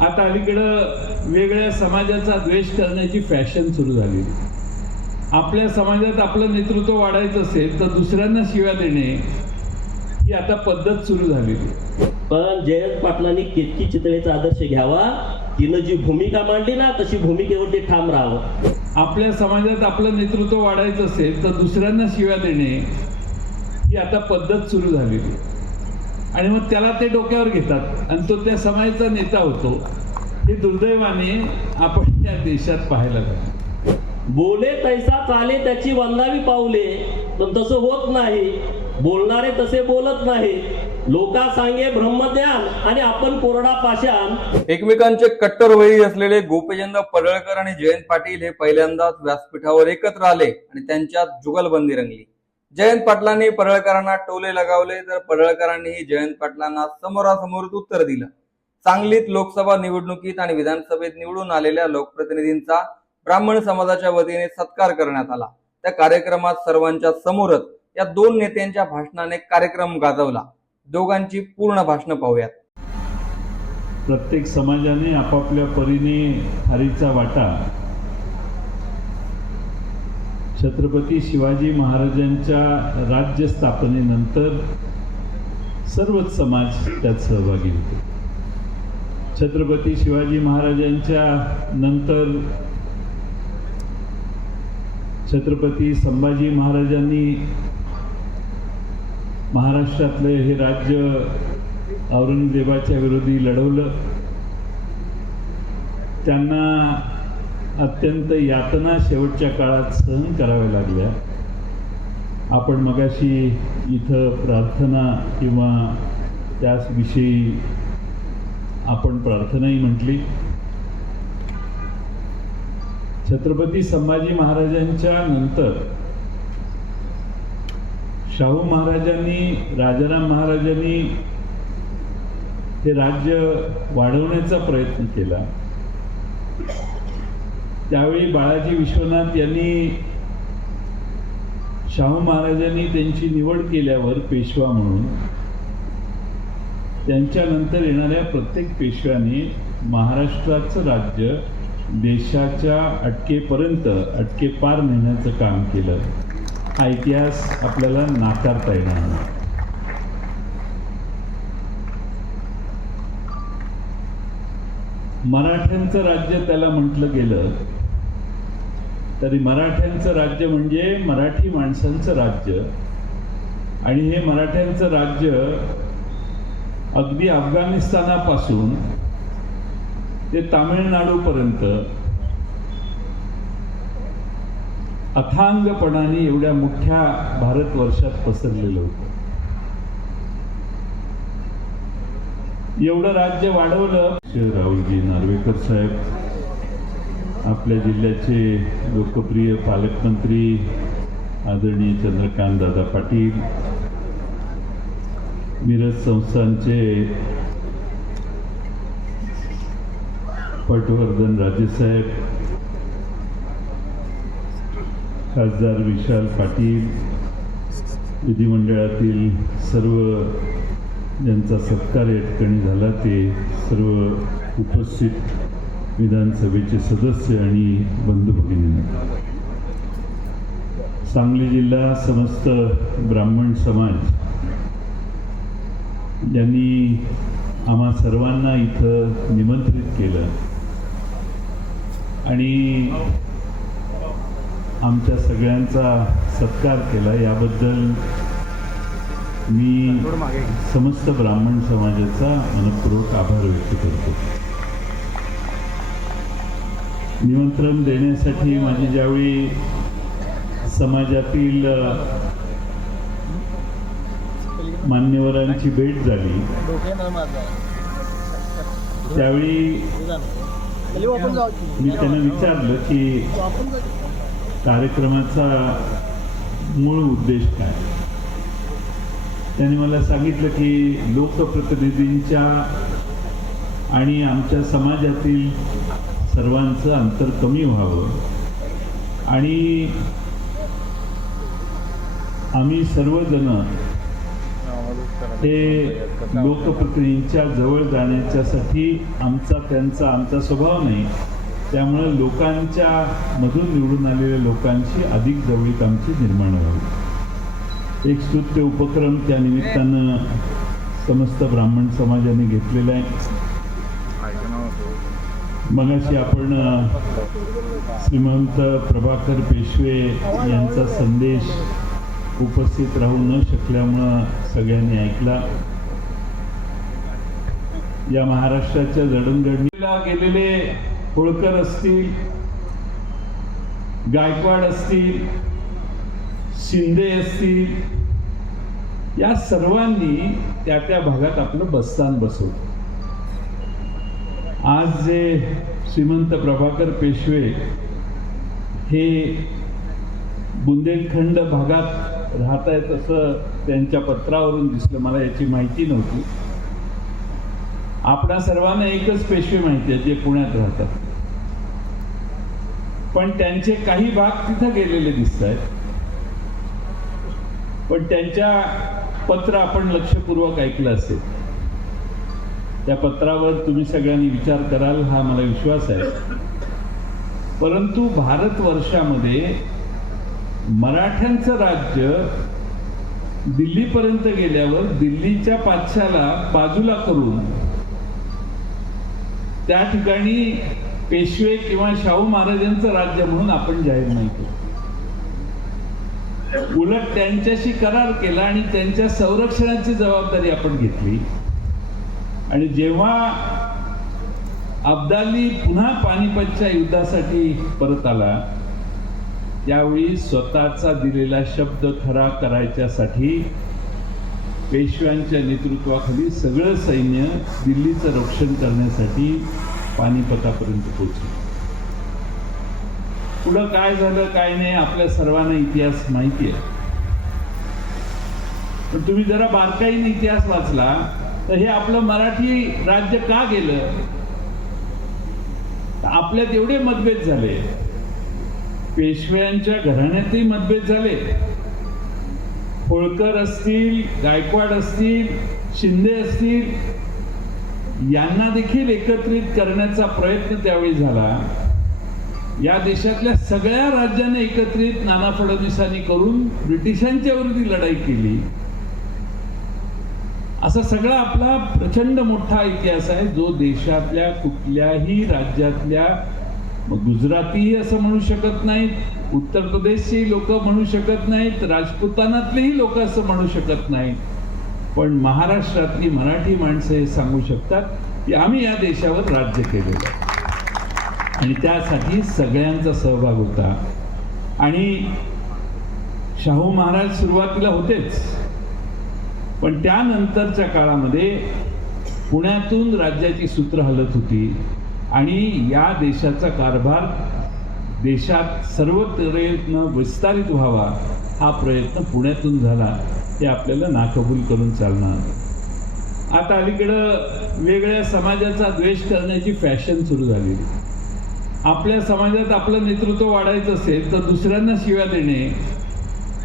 आता अलीकडं वेगळ्या समाजाचा द्वेष करण्याची फॅशन सुरू झाली. आपल्या समाजात आपलं नेतृत्व वाढायचं असेल तर दुसऱ्यांना शिव्या देणे ही आता पद्धत सुरू झालेली पण जयंत पाटलांनी केतकी चितळेचा आदर्श घ्यावा? तिनं जी भूमिका मांडली ना तशी भूमिकेवरती ठाम राहावं. आपल्या समाजात आपलं नेतृत्व वाढायचं असेल तर दुसऱ्यांना शिव्या देणे ही आता पद्धत सुरू झालेली आणि मग त्याला ते डोक्यावर घेतात. आणि तो त्या समाजाचा नेता होतो. हे दुर्दैवाने आपण या देशात पाहायला लागलो. बोले तैसा चाले त्याची वंदावी पावले पण तसं होत नाही. बोलणारे तसे बोलत नाही. लोका सांगे ब्रह्मज्ञान आणि आपण कोरडा पाषाण. एकमेकांचे कट्टर वैरी असलेले गोपीचंद पडळकर आणि जयंत पाटील हे पहिल्यांदाच व्यासपीठावर एकत्र आले आणि त्यांच्यात जुगलबंदी रंगली. जयंत पाटलांनी परळकरांना टोले लगावले तर परळकरांनीही जयंत पाटलांना समोरासमोर उत्तर दिलं. सांगलीत लोकसभा निवडणुकीत आणि विधानसभेत निवडून आलेल्या लोकप्रतिनिधींचा ब्राह्मण समाजाच्या वतीने सत्कार करण्यात आला. त्या कार्यक्रमात सर्वांच्या समोरच या दोन नेत्यांच्या भाषणाने कार्यक्रम गाजवला. दोघांची पूर्ण भाषणं पाहूयात. प्रत्येक समाजाने आपापल्या परीने हरीचा वाटा छत्रपती शिवाजी महाराजांच्या राज्य स्थापनेनंतर सर्वच समाज त्यात सहभागी होते. छत्रपती शिवाजी महाराजांच्या नंतर छत्रपती संभाजी महाराजांनी महाराष्ट्रातले हे राज्य औरंगजेबाच्या विरोधी लढवलं. त्यांना अत्यंत यातना शेवटच्या काळात सहन कराव्या लागल्या. आपण मगाशी इथं प्रार्थना किंवा त्याचविषयी आपण प्रार्थनाही म्हटली. छत्रपती संभाजी महाराजांच्या नंतर शाहू महाराजांनी राजाराम महाराजांनी हे राज्य वाढवण्याचा प्रयत्न केला. त्यावेळी बाळाजी विश्वनाथ यांनी शाहू महाराजांनी त्यांची निवड केल्यावर पेशवा म्हणून त्यांच्यानंतर येणाऱ्या प्रत्येक पेशव्याने महाराष्ट्राचं राज्य देशाच्या अटकेपर्यंत अटके पार नेण्याचं काम केलं. हा इतिहास आपल्याला नाकारता येणार नाही. मराठ्यांचं राज्य त्याला म्हटलं गेलं तरी मराठ्यांचं राज्य म्हणजे मराठी माणसांचं राज्य. आणि हे मराठ्यांचं राज्य अगदी अफगाणिस्तानापासून ते तामिळनाडूपर्यंत अथांगपणाने एवढ्या मोठ्या भारतवर्षात पसरलेलं होतं. एवढं राज्य वाढवलं. राहुलजी नार्वेकर साहेब आपल्या जिल्ह्याचे लोकप्रिय पालकमंत्री आदरणीय चंद्रकांत दादा पाटील मिरज संस्थांचे पटवर्धन राजेसाहेब खासदार विशाल पाटील विधिमंडळातील सर्व ज्यांचा सत्कार या ठिकाणी झाला ते सर्व उपस्थित विधानसभेचे सदस्य आणि बंधू भगिनी. सांगली जिल्हा समस्त ब्राह्मण समाज यांनी आम्हा सर्वांना इथं निमंत्रित केलं. आणि आमच्या सगळ्यांचा सत्कार केला. याबद्दल मी समस्त ब्राह्मण समाजाचा मनपूर्वक आभार व्यक्त करतो. निमंत्रण देण्यासाठी माझी ज्यावेळी समाजातील मान्यवरांची भेट झाली त्यावेळी मी त्यांना विचारलं की कार्यक्रमाचा मूळ उद्देश काय? त्यांनी मला सांगितलं की लोकप्रतिनिधींच्या आणि आमच्या समाजातील सर्वांचं अंतर कमी व्हावं. आणि आम्ही सर्वजण ते लोकप्रतिनिधींच्या जवळ जाण्याच्यासाठी आमचा त्यांचा आमचा स्वभाव नाही. त्यामुळं लोकांच्या मधून निवडून आलेल्या लोकांशी अधिक जवळीक आमची निर्माण व्हावी. एक स्तुत्य उपक्रम त्या निमित्तानं समस्त ब्राह्मण समाजाने घेतलेला आहे. मगाशी आपण श्रीमंत प्रभाकर पेशवे यांचा संदेश उपस्थित राहू न शकल्यामुळं सगळ्यांनी ऐकला. या महाराष्ट्राच्या जडणघडणीला गेलेले होळकर असतील गायकवाड असतील शिंदे असतील या सर्वांनी त्या त्या भागात आपलं बस्तान बसवलं. आज जे श्रीमंत प्रभाकर पेशवे हे बुंदेलखंड भागात राहत आहेत असं त्यांच्या पत्रावरून दिसलं. मला याची माहिती नव्हती. आपणा सर्वांना एकच पेशवे माहिती आहे जे पुण्यात राहतात. पण त्यांचे काही भाग तिथं गेलेले दिसत आहेत पण त्यांच्या पत्र आपण लक्षपूर्वक ऐकलं असेल. त्या पत्रावर तुम्ही सगळ्यांनी विचार कराल हा मला विश्वास आहे. परंतु भारतवर्षामध्ये मराठ्यांचं राज्य दिल्लीपर्यंत गेल्यावर दिल्लीच्या पाचशाला बाजूला करून त्या ठिकाणी पेशवे किंवा शाहू महाराजांचं राज्य म्हणून आपण जाहीर नाही केलं. उलट त्यांच्याशी करार केला आणि त्यांच्या संरक्षणाची जबाबदारी आपण घेतली. आणि जेव्हा अब्दाली पुन्हा पानिपतच्या युद्धासाठी परत आला त्यावेळी स्वतःचा दिलेला शब्द खरा करायच्यासाठी पेशव्यांच्या नेतृत्वाखाली सगळं सैन्य दिल्लीचं रक्षण करण्यासाठी पानिपतापर्यंत पोहोचले. पुढं काय झालं काय नाही आपल्या सर्वांना इतिहास माहिती आहे. पण तुम्ही जरा बारकाईने इतिहास वाचला तर हे आपलं मराठी राज्य का गेलं? आपल्यात एवढे मतभेद झाले. पेशव्यांच्या घराण्यातही मतभेद झाले. होळकर असतील गायकवाड असतील शिंदे असतील यांना देखील एकत्रित करण्याचा प्रयत्न त्यावेळी झाला. या देशातल्या सगळ्या राज्यांना एकत्रित नाना फडणवीसांनी करून ब्रिटिशांच्या विरोधी लढाई केली. असा सगळा आपला प्रचंड मोठा इतिहास आहे जो देशातल्या कुठल्याही राज्यातल्या गुजरातीही असं म्हणू शकत नाहीत उत्तर प्रदेशची लोक म्हणू शकत नाहीत राजपुतानातलेही लोक असं म्हणू शकत नाहीत. पण महाराष्ट्रातली मराठी माणसं हे सांगू शकतात की आम्ही या देशावर राज्य केलेलं आणि त्यासाठी सगळ्यांचा सहभाग होता. आणि शाहू महाराज सुरुवातीला होतेच. पण त्यानंतरच्या काळामध्ये पुण्यातून राज्याची सूत्र हलत होती आणि या देशाचा कारभार देशात सर्व प्रयत्न विस्तारित व्हावा हा प्रयत्न पुण्यातून झाला हे आपल्याला नाकबूल करून चालणार आता अलीकडं वेगळ्या समाजाचा द्वेष करण्याची फॅशन सुरू झाली आपल्या समाजात आपलं नेतृत्व वाढायचं असेल तर दुसऱ्यांना शिव्या देणे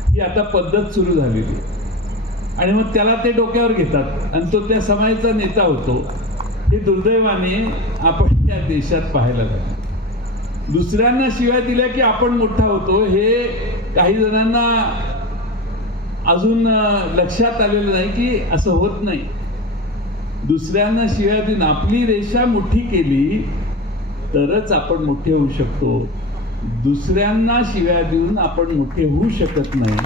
ही आता पद्धत सुरू झालेली आहे. आणि मग त्याला ते डोक्यावर घेतात. आणि तो त्या समाजाचा नेता होतो. हे दुर्दैवाने आपण या देशात पाहायला लागलो. दुसऱ्यांना शिवाय दिल्या की आपण मोठा होतो हे काही जणांना अजून लक्षात आलेलं नाही की असं होत नाही. दुसऱ्यांना शिवाय देऊन आपली रेषा मोठी केली तरच आपण मोठे होऊ शकतो. दुसऱ्यांना शिव्या देऊन आपण मोठे होऊ शकत नाही.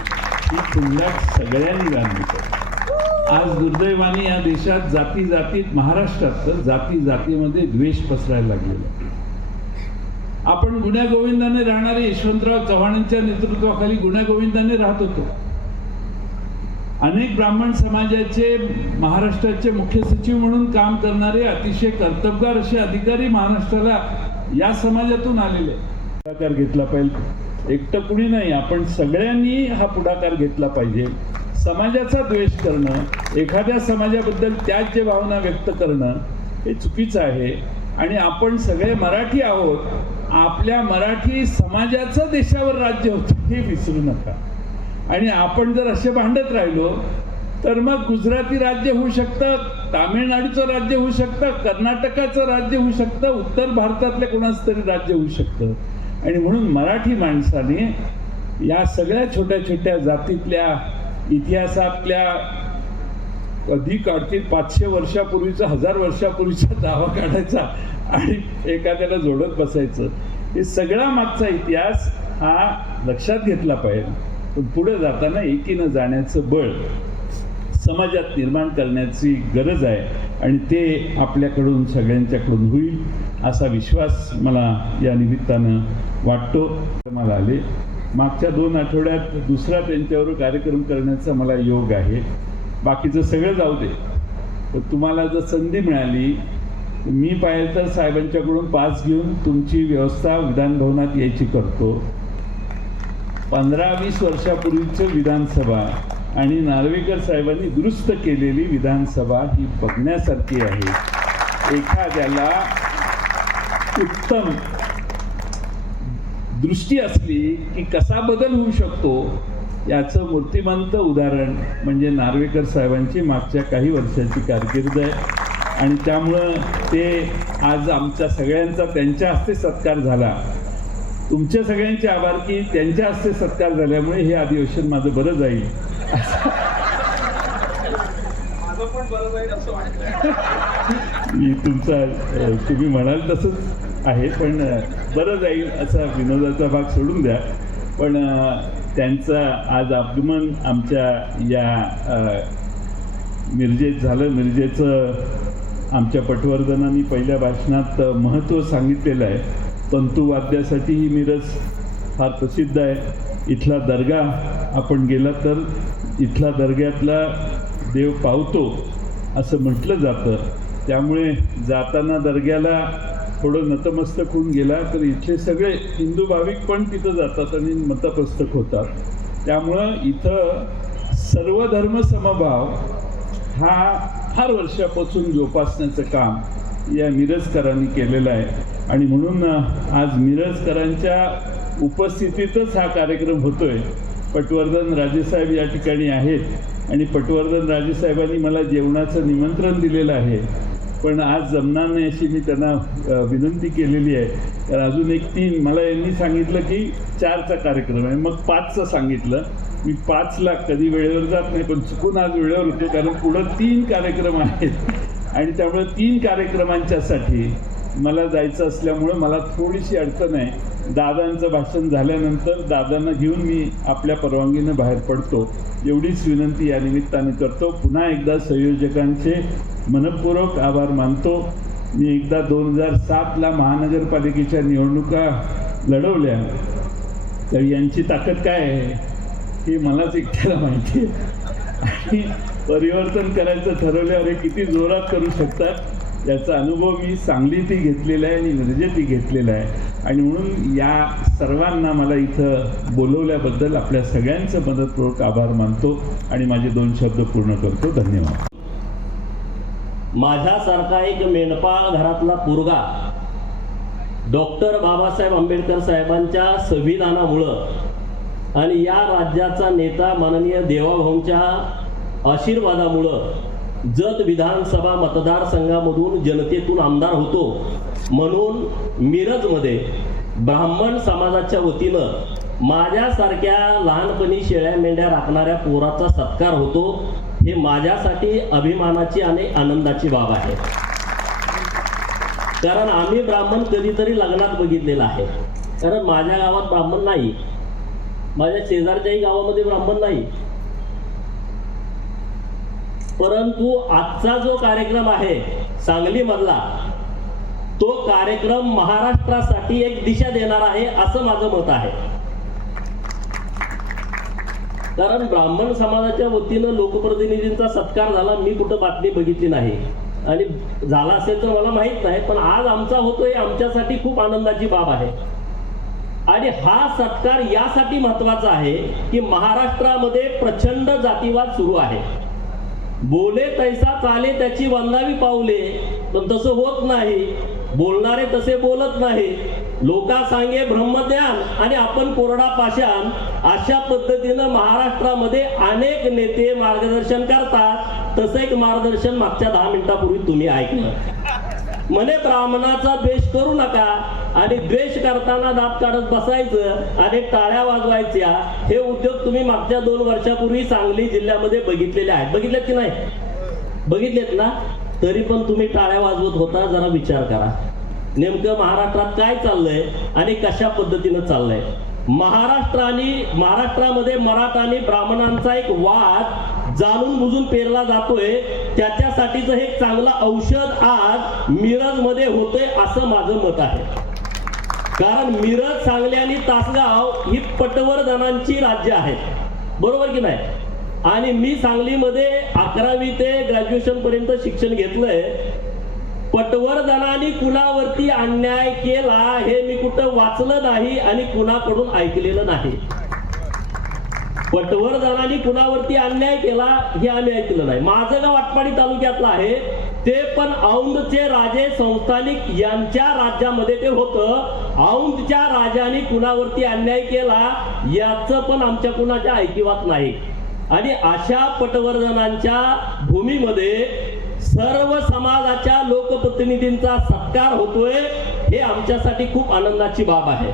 ही तुलना सगळ्यांनी गांधी आज दुर्दैवाने या देशात जाती जातीत महाराष्ट्रात तर जाती जातीमध्ये द्वेष पसरायला लागलेला आपण गुण्यागोविंदाने राहणारे यशवंतराव चव्हाणांच्या नेतृत्वाखाली गुण्यागोविंदाने राहत होतो. अनेक ब्राह्मण समाजाचे महाराष्ट्राचे मुख्य सचिव म्हणून काम करणारे अतिशय कर्तबगार असे अधिकारी महाराष्ट्राला या समाजातून आलेले घेतला पाहिजे. एकटं कुणी नाही आपण सगळ्यांनी हा पुढाकार घेतला पाहिजे. समाजाचा द्वेष करणं एखाद्या समाजाबद्दल त्याज्य भावना व्यक्त करणं हे चुकीचं आहे. आणि आपण सगळे मराठी आहोत आपल्या मराठी समाजाचं देशावर राज्य होतं हे विसरू नका. आणि आपण जर असे भांडत राहिलो तर मग गुजराती राज्य होऊ शकतं तामिळनाडूचं राज्य होऊ शकतं कर्नाटकाचं राज्य होऊ शकतं उत्तर भारतातल्या कोणाचं तरी राज्य होऊ शकतं. आणि म्हणून मराठी माणसाने या सगळ्या छोट्या छोट्या जातीतल्या इतिहासातल्या अधिक अडतीस पाचशे वर्षापूर्वीचा हजार वर्षापूर्वीचा दावा काढायचा आणि एखाद्याला जोडत बसायचं. हे सगळा मागचा इतिहास हा लक्षात घेतला पाहिजे. पण पुढे जाताना एकीनं जाण्याचं बळ समाजात निर्माण करण्याची गरज आहे आणि ते आपल्याकडून सगळ्यांच्याकडून होईल. असा विश्वास मला या निमित्तानं वाटतो. मला आले. मागच्या दोन आठवड्यात दुसरा त्यांच्यावर कार्यक्रम करण्याचा मला योग आहे. बाकीचं सगळं जाऊ दे. तर तुम्हाला जर संधी मिळाली मी पाहिजे तर साहेबांच्याकडून पास घेऊन तुमची व्यवस्था विधानभवनात यायची करतो. पंधरा वीस वर्षापूर्वीचं विधानसभा आणि नार्वेकर साहेबांनी दुरुस्त केलेली विधानसभा ही बघण्यासारखी आहे. एखाद्याला उत्तम दृष्टी असली की कसा बदल होऊ शकतो याचं मूर्तिमंत उदाहरण म्हणजे नार्वेकर साहेबांची मागच्या काही वर्षाची कारकीर्द आहे. आणि त्यामुळं ते आज आमच्या सगळ्यांचा त्यांच्या हस्ते सत्कार झाला. तुमच्या सगळ्यांचे आभार की त्यांच्या हस्ते सत्कार झाल्यामुळे हे अधिवेशन माझं बरं जाईल. मी तुमचा तुम्ही म्हणाल तसंच. आहे. पण बरं जाईल असा विनोदाचा भाग सोडून द्या. पण त्यांचा आज आगमन आमच्या या मिरजेत झालं. मिरजेचं आमच्या पटवर्धनांनी पहिल्या भाषणात महत्त्व सांगितलेलं आहे. तंतुवाद्यासाठी ही मिरज फार प्रसिद्ध आहे. इथला दर्गा आपण गेला तर इथला दर्ग्यातला देव पावतो असं म्हटलं जातं. त्यामुळे जाताना दर्ग्याला थोडं नतमस्तक होऊन गेला तर इथले सगळे हिंदू भाविक पण तिथं जातात आणि मतमस्तक होतात. त्यामुळं इथं सर्वधर्म समभाव हा फार वर्षापासून जोपासण्याचं काम या मिरजकरांनी केलेलं आहे. आणि म्हणून आज मिरजकरांच्या उपस्थितीतच हा कार्यक्रम होतोय. पटवर्धन राजेसाहेब या ठिकाणी आहेत. आणि पटवर्धन राजेसाहेबांनी मला जेवणाचं निमंत्रण दिलेलं आहे. पण आज जमणार नाही अशी मी त्यांना विनंती केलेली आहे. तर अजून एक तीन मला यांनी सांगितलं की चारचा कार्यक्रम आहे. मग पाचचं सांगितलं. मी पाचला कधी वेळेवर जात नाही पण चुकून आज वेळेवर होतो कारण पुढं तीन कार्यक्रम आहेत. आणि त्यामुळे तीन कार्यक्रमांच्यासाठी मला जायचं असल्यामुळं मला थोडीशी अडचण आहे. दादांचं भाषण झाल्यानंतर दादांना घेऊन मी आपल्या परवानगीनं बाहेर पडतो. एवढीच विनंती या निमित्ताने करतो. पुन्हा एकदा संयोजकांचे मनपूर्वक आभार मानतो. मी एकदा दोन हजार सातला महानगरपालिकेच्या निवडणुका लढवल्या. तर यांची ताकद काय आहे हे मलाच एकट्याला माहिती आहे. आणि परिवर्तन करायचं ठरवल्यावर हे किती जोरात करू शकतात याचा अनुभव मी सांगलीतही घेतलेला आहे आणि मिरजेतही घेतलेला आहे. आणि म्हणून या सर्वांना मला इथं बोलवल्याबद्दल आपल्या सगळ्यांचं मदतपूर्वक आभार मानतो. आणि माझे दोन शब्द पूर्ण करतो. धन्यवाद. माझ्यासारखा एक मेंढपाळ घरातला पोरगा डॉक्टर बाबासाहेब आंबेडकर साहेबांच्या संविधानामुळं आणि या राज्याचा नेता माननीय देवाभाऊंच्या आशीर्वादामुळं जत विधानसभा मतदारसंघामधून जनतेतून आमदार होतो म्हणून मिरजमध्ये ब्राह्मण समाजाच्या वतीनं माझ्यासारख्या लहानपणी शेळ्या मेंढ्या राखणाऱ्या पोराचा सत्कार होतो. हे माझ्यासाठी अभिमानाची आणि आनंदाची बाब आहे. कारण आम्ही ब्राह्मण कधीतरी लग्नात बघितलेला आहे. कारण माझ्या गावात ब्राह्मण नाही. माझ्या शेजारच्याही गावामध्ये ब्राह्मण नाही. परंतु आजचा जो कार्यक्रम आहे सांगलीमधला तो कार्यक्रम महाराष्ट्रासाठी एक दिशा देणार आहे असं माझं मत आहे. कारण ब्राह्मण समाजाच्या वतीनं लोकप्रतिनिधींचा सत्कार झाला मी कुठं बातमी बघितली नाही. आणि झाला असेल तर मला माहीत नाही पण आज आमचा होतोय आमच्यासाठी खूप आनंदाची बाब आहे. आणि हा सत्कार यासाठी महत्त्वाचा आहे की महाराष्ट्रामध्ये प्रचंड जातीवाद सुरू आहे. बोले तैसा चाले त्याची वंदावी पावले पण तसं होत नाही. बोलणारे तसे बोलत नाही. लोका सांगे ब्रह्मज्ञान आणि आपण कोरडा पाषाण अशा पद्धतीनं महाराष्ट्रामध्ये अनेक नेते मार्गदर्शन करतात. तसं एक मार्गदर्शन मागच्या दहा मिनिटापूर्वी तुम्ही ऐकलं. म्हणे ब्राह्मणाचा द्वेष करू नका आणि द्वेष करताना दात काढत बसायचं आणि टाळ्या वाजवायच्या हे उद्योग तुम्ही मागच्या दोन वर्षापूर्वी सांगली जिल्ह्यामध्ये बघितलेले आहेत. बघितलेत की नाही? बघितलेत ना? तरी पण तुम्ही टाळ्या वाजवत होता जरा विचार करा. नेमकं महाराष्ट्रात काय चाललंय आणि कशा पद्धतीनं चाललंय? महाराष्ट्र आणि महाराष्ट्रामध्ये मराठा आणि ब्राह्मणांचा एक वाद जाणून बुजून पेरला जातोय. त्याच्यासाठीच हे चांगलं औषध आज मिरजमध्ये होतंय असं माझं मत आहे. कारण मिरज सांगली आणि तासगाव ही पटवर्धनांची राज्य आहेत. बरोबर की नाही? आणि मी सांगलीमध्ये अकरावी ते ग्रॅज्युएशन पर्यंत शिक्षण घेतलंय. पटवर्धनाने कुणावरती अन्याय केला हे मी कुठं वाचलं नाही आणि कुणाकडून ऐकलेलं नाही. पटवर्धनाने कुणावरती अन्याय केला हे आम्ही ऐकलं नाही. माझं गाव आटपाडी तालुक्यातलं आहे. ते पण औंधचे राजे संस्थानिक यांच्या राज्यामध्ये ते होतं. औंधच्या राजाने कुणावरती अन्याय केला याचं पण आमच्या कुणाच्या ऐकिवात नाही. आणि अशा पटवर्धनांच्या भूमीमध्ये सर्व समाजाच्या लोकप्रतिनिधींचा सत्कार होतोय हे आमच्यासाठी खूप आनंदाची बाब आहे.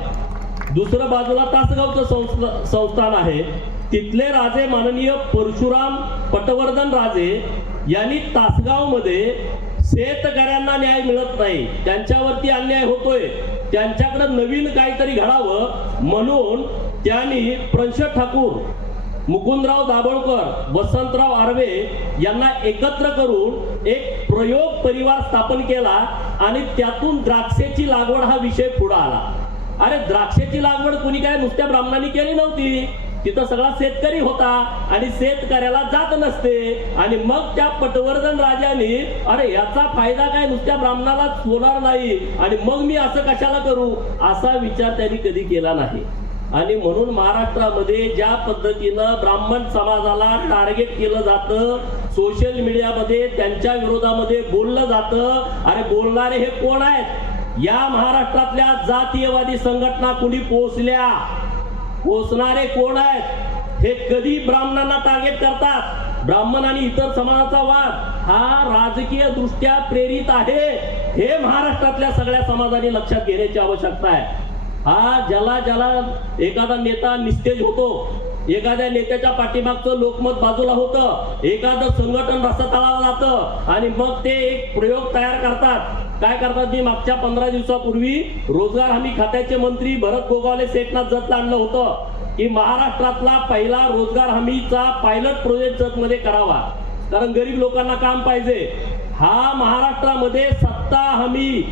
दुसरं बाजूला तासगावचं संस्था- संस्थान आहे. तिथले राजे माननीय परशुराम पटवर्धन राजे यांनी तासगावमध्ये शेतकऱ्यांना न्याय मिळत नाही. त्यांच्यावरती अन्याय होतोय. त्यांच्याकडे नवीन काहीतरी घडावं म्हणून त्यांनी प्रंश ठाकूर मुकुंदराव दाभोळकर वसंतराव आर्वे यांना एकत्र करून एक प्रयोग परिवार स्थापन केला आणि त्यातून द्राक्षेची लागवड हा विषय पुढे आला. अरे द्राक्षेची लागवड कुणी काय नुसत्या ब्राह्मणांनी केली नव्हती. तिथं सगळा शेतकरी होता आणि शेतकऱ्याला जात नसते. आणि मग त्या पटवर्धन राजाने अरे याचा फायदा काय नुसत्या ब्राह्मणालाच होणार नाही. आणि मग मी असं कशाला करू? असा विचार त्यांनी कधी केला नाही. आणि म्हणून महाराष्ट्रामध्ये ज्या पद्धतीनं ब्राह्मण समाजाला टार्गेट केलं जातं सोशल मीडियामध्ये त्यांच्या विरोधामध्ये बोललं जातं अरे बोलणारे हे कोण आहेत? या महाराष्ट्रातल्या जातीयवादी संघटना कुणी पोहोचल्या? पोचणारे कोण आहेत? हे कधी ब्राह्मणांना टार्गेट करतात? ब्राह्मण आणि इतर समाजाचा वाद? हा राजकीय दृष्ट्या प्रेरित आहे. हे महाराष्ट्रातल्या सगळ्या समाजाने लक्षात घेण्याची आवश्यकता आहे. हा ज्याला ज्याला एखादा नेता निस्तेज होतो एखाद्या नेत्याच्या पाठीमागचं लोकमत बाजूला होतं एखादं संघटन रस्ता जातं आणि मग ते एक प्रयोग तयार करतात. काय करतात मी? मागच्या पंधरा दिवसापूर्वी रोजगार हमी खात्याचे मंत्री भरत गोगावले सेठनाथ जतला आणलं होतं की महाराष्ट्रातला पहिला रोजगार हमीचा पायलट प्रोजेक्ट जतमध्ये करावा. कारण गरीब लोकांना काम पाहिजे. हा महाराष्ट्रामध्ये सत्ता हमी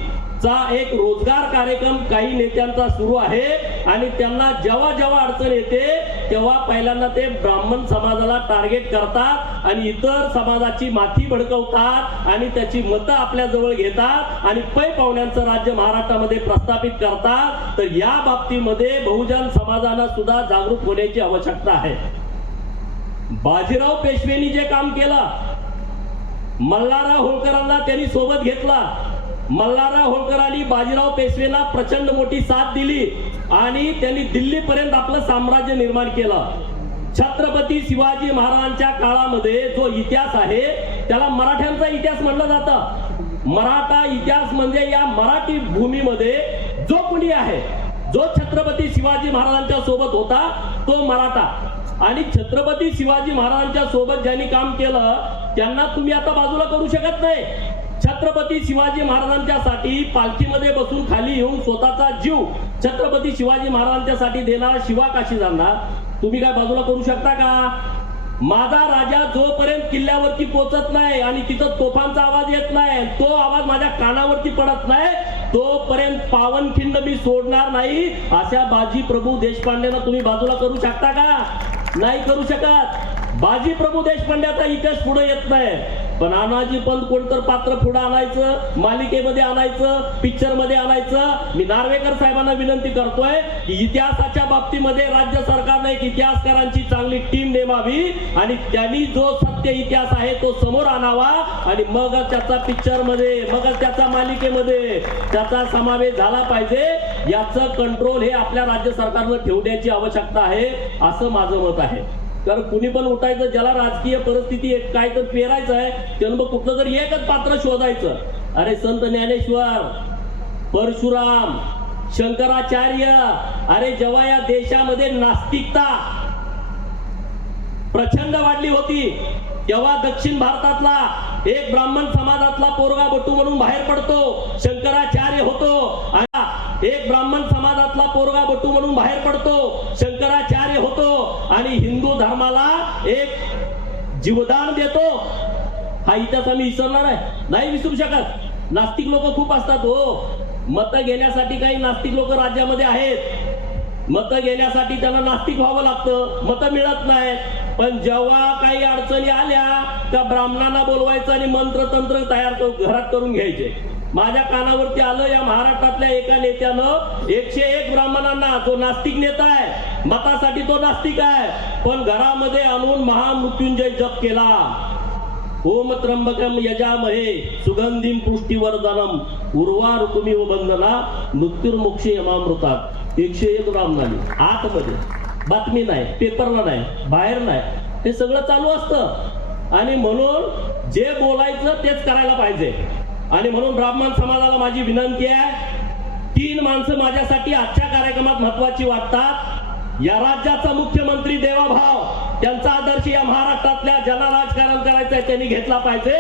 चा एक रोजगार कार्यक्रम काही नेत्यांचा सुरू आहे आणि त्यांना जेव्हा जेव्हा अडचण येते तेव्हा पहिल्यांदा ते ब्राह्मण समाजाला टार्गेट करतात आणि इतर समाजाची माथी भडकवतात आणि त्याची मतं आपल्या जवळ घेतात आणि पै पाहुण्यांचं राज्य महाराष्ट्रामध्ये प्रस्थापित करतात. तर या बाबतीमध्ये बहुजन समाजाला सुद्धा जागरूक होण्याची आवश्यकता आहे. बाजीराव पेशवेनी जे काम केलं मल्हारराव होळकरांना त्यांनी सोबत घेतला. मल्हारराव होळकरांनी बाजीराव पेशवेला प्रचंड मोठी साथ दिली आणि त्यांनी दिल्लीपर्यंत आपलं साम्राज्य निर्माण केलं. छत्रपती शिवाजी महाराजांच्या काळामध्ये जो इतिहास आहे त्याला मराठ्यांचा इतिहास म्हणलं जातं. मराठा इतिहास म्हणजे या मराठी भूमीमध्ये जो कुणी आहे जो छत्रपती शिवाजी महाराजांच्या सोबत होता तो मराठा. आणि छत्रपती शिवाजी महाराजांच्या सोबत ज्यांनी काम केलं त्यांना तुम्ही आता बाजूला करू शकत नाही. छत्रपती शिवाजी महाराजांच्यासाठी पालखीमध्ये बसून खाली येऊन स्वतःचा जीव छत्रपती शिवाजी महाराजांच्यासाठी देणार शिवा काशी जाणार. तुम्ही काय बाजूला करू शकता का? माझा राजा जोपर्यंत किल्ल्यावरती पोचत नाही आणि तिथं तोफांचा आवाज येत नाही तो आवाज माझ्या कानावरती पडत नाही तोपर्यंत पावनखिंड मी सोडणार नाही अशा बाजी प्रभू देशपांडेना तुम्ही बाजूला करू शकता का? नाही करू शकत. बाजी प्रभू देशपांड्याचा इतिहास पुढे येत नाही. पण अनाजी पंत कोणतर पात्र पुढे आणायचं मालिकेमध्ये आणायचं पिक्चरमध्ये आणायचं मी नार्वेकर साहेबांना विनंती करतोय की इतिहासाच्या बाबतीमध्ये राज्य सरकारने एक इतिहासकारांची चांगली टीम नेमावी आणि त्यांनी जो सत्य इतिहास आहे तो समोर आणावा आणि मग त्याचा पिक्चरमध्ये मग त्याचा मालिकेमध्ये त्याचा समावेश झाला पाहिजे. याचं कंट्रोल हे आपल्या राज्य सरकारनं ठेवण्याची आवश्यकता आहे असं माझं मत आहे. कारण कुणी पण उठायचं ज्याला राजकीय परिस्थिती एक काय तर पेरायचं आहे त्यानं मग कुठलं तरी एकच पात्र शोधायचं. अरे संत ज्ञानेश्वर परशुराम शंकराचार्य अरे जेव्हा या देशामध्ये नास्तिकता प्रचंड वाढली होती तेव्हा दक्षिण भारतातला एक ब्राह्मण समाजातला पोरगा बटू म्हणून बाहेर पडतो शंकराचार्य होतो एक ब्राह्मण समाजातला पोरगा बटू म्हणून बाहेर पडतो शंकराचार्य होतो आणि हिंदू धर्माला एक जीवदान देतो. हा इतिहास आम्ही विसरणार आहे. नाही विसरू शकत. नास्तिक लोक खूप असतात हो. मत घेण्यासाठी काही नास्तिक लोक राज्यामध्ये आहेत. मतं घेण्यासाठी त्यांना नास्तिक व्हावं लागतं. मतं मिळत नाही पण जेव्हा काही अडचणी आल्या त्या ब्राह्मणांना बोलवायचं आणि मंत्र तंत्र तयार घरात करून घ्यायचे. माझ्या कानावरती आलं या महाराष्ट्रातल्या एका नेत्यानं. एकशे एक ब्राह्मणांना जो नास्तिक नेता आहे. मतासाठी तो नास्तिक आहे. पण घरामध्ये आणून महामृत्युंजय जप केला. ओम त्र्यंबकम यजामहे सुगंधीम पुष्टीवर्धनम. उर्वा ऋतुमी वंदना मृत्युर्मोक्ष यमामृतात. एकशे एक ब्राह्मणांनी. आतमध्ये. बातमी नाही पेपरला नाही बाहेर नाही. हे सगळं चालू असतं. आणि म्हणून जे बोलायचं तेच करायला पाहिजे. आणि म्हणून ब्राह्मण समाजाला माझी विनंती आहे तीन माणसं माझ्यासाठी आजच्या कार्यक्रमात महत्वाची वाटतात. या राज्याचा मुख्यमंत्री देवाभाव त्यांचा आदर्श या महाराष्ट्रातल्या ज्यांना राजकारण करायचं आहे त्यांनी घेतला पाहिजे.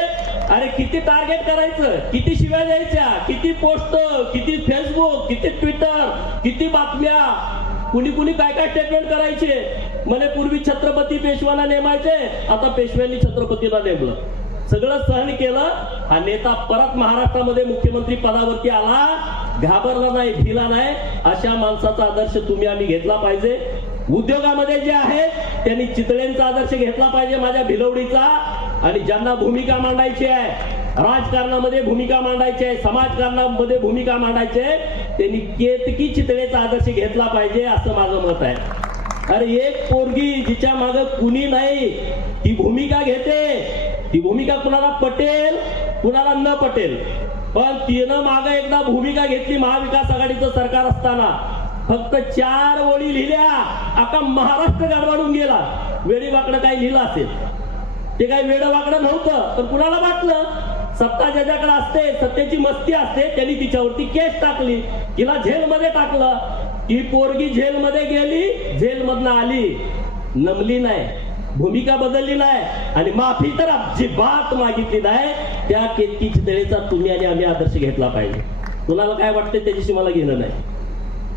अरे किती टार्गेट करायचं? किती शिव्या द्यायच्या? किती पोस्ट किती फेसबुक किती ट्विटर किती बातम्या? कुणी कुणी काय काय स्टेटमेंट करायचे? मला पूर्वी छत्रपती पेशव्यांना नेमायचे आता पेशव्यांनी छत्रपतीला नेमलं. सगळं सहन केलं हा नेता परत महाराष्ट्रामध्ये मुख्यमंत्री पदावरती आला. घाबरला नाही भिला नाही. अशा माणसाचा आदर्श तुम्ही आम्ही घेतला पाहिजे. उद्योगामध्ये जे आहेत त्यांनी चितळेंचा आदर्श घेतला पाहिजे माझ्या भिलवडीचा. आणि ज्यांना भूमिका मांडायची आहे राजकारणामध्ये भूमिका मांडायची आहे समाजकारणामध्ये भूमिका मांडायची आहे त्यांनी केतकी चितळेचा आदर्श घेतला पाहिजे असं माझं मत आहे. अरे एक पोरगी जिच्या माग कुणी नाही ती भूमिका घेते. ती भूमिका कुणाला पटेल कुणाला न पटेल. पण तिनं मागे एकदा भूमिका घेतली महाविकास आघाडीचं सरकार असताना. फक्त चार ओळी लिहिल्या आता महाराष्ट्र गडबडून गेला. वेळी वाकडं काही लिहिलं असेल. ते काही वेळ वाकडं नव्हतं तर कुणाला वाटलं? सत्ता ज्याच्याकडे असते सत्तेची मस्ती असते त्यांनी तिच्यावरती केस टाकली. तिला झेलमध्ये टाकलं. ती पोरगी झेलमध्ये गेली झेलमधनं आली. नमली नाही. भूमिका बदलली नाही आणि माफी तर अजिबात मागितली नाही त्या केतकी चितळेचा तुम्ही आणि आम्ही आदर्श घेतला पाहिजे. कुणाला काय वाटतं त्याच्याशी मला घेणं नाही.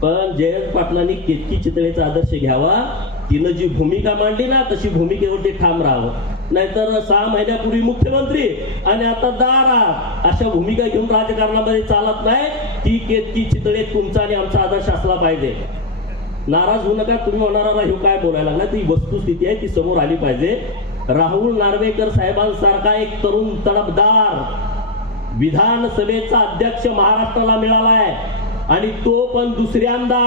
पण जयंत पाटलांनी केतकी चितळेचा आदर्श घ्यावा. तिनं जी भूमिका मांडली ना तशी भूमिकेवरती ठाम राहावं. नाहीतर सहा महिन्यापूर्वी मुख्यमंत्री आणि आता दारा अशा भूमिका घेऊन राजकारणामध्ये चालत नाही. ती केतकी चितळे तुमचा आणि आमचा आदर्श असला पाहिजे. नाराज होऊ नका तुम्ही होणारा हे काय बोलायला लागला? ती वस्तुस्थिती आहे ती समोर आली पाहिजे. राहुल नार्वेकर साहेबांसारखा एक तरुण तडफदार विधानसभेचा अध्यक्ष महाराष्ट्राला मिळालाय. आणि तो पण दुसऱ्यांदा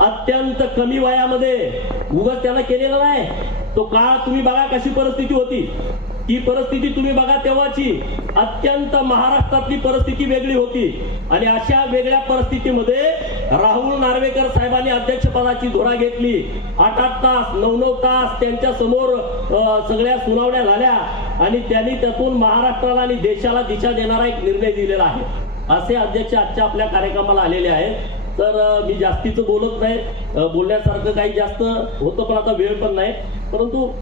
अत्यंत कमी वयामध्ये उगत त्याला केलेला नाही. तो काळ तुम्ही बघा कशी परिस्थिती होती. ती परिस्थिती तुम्ही बघा तेव्हाची. अत्यंत महाराष्ट्रातली परिस्थिती वेगळी होती. आणि अशा वेगळ्या परिस्थितीमध्ये राहुल नार्वेकर साहेबांनी अध्यक्षपदाची धुरा घेतली. आठ आठ तास नऊ नऊ तास त्यांच्यासमोर सगळ्या सुनावण्या झाल्या आणि त्यांनी त्यातून महाराष्ट्राला आणि देशाला दिशा देणारा एक निर्णय दिलेला आहे. असे अध्यक्ष आजच्या आपल्या कार्यक्रमाला आलेले आहेत. तर मी जास्तीचं बोलत नाही. बोलण्यासारखं काही जास्त होतं पण आता वेळ पण नाही. परंतु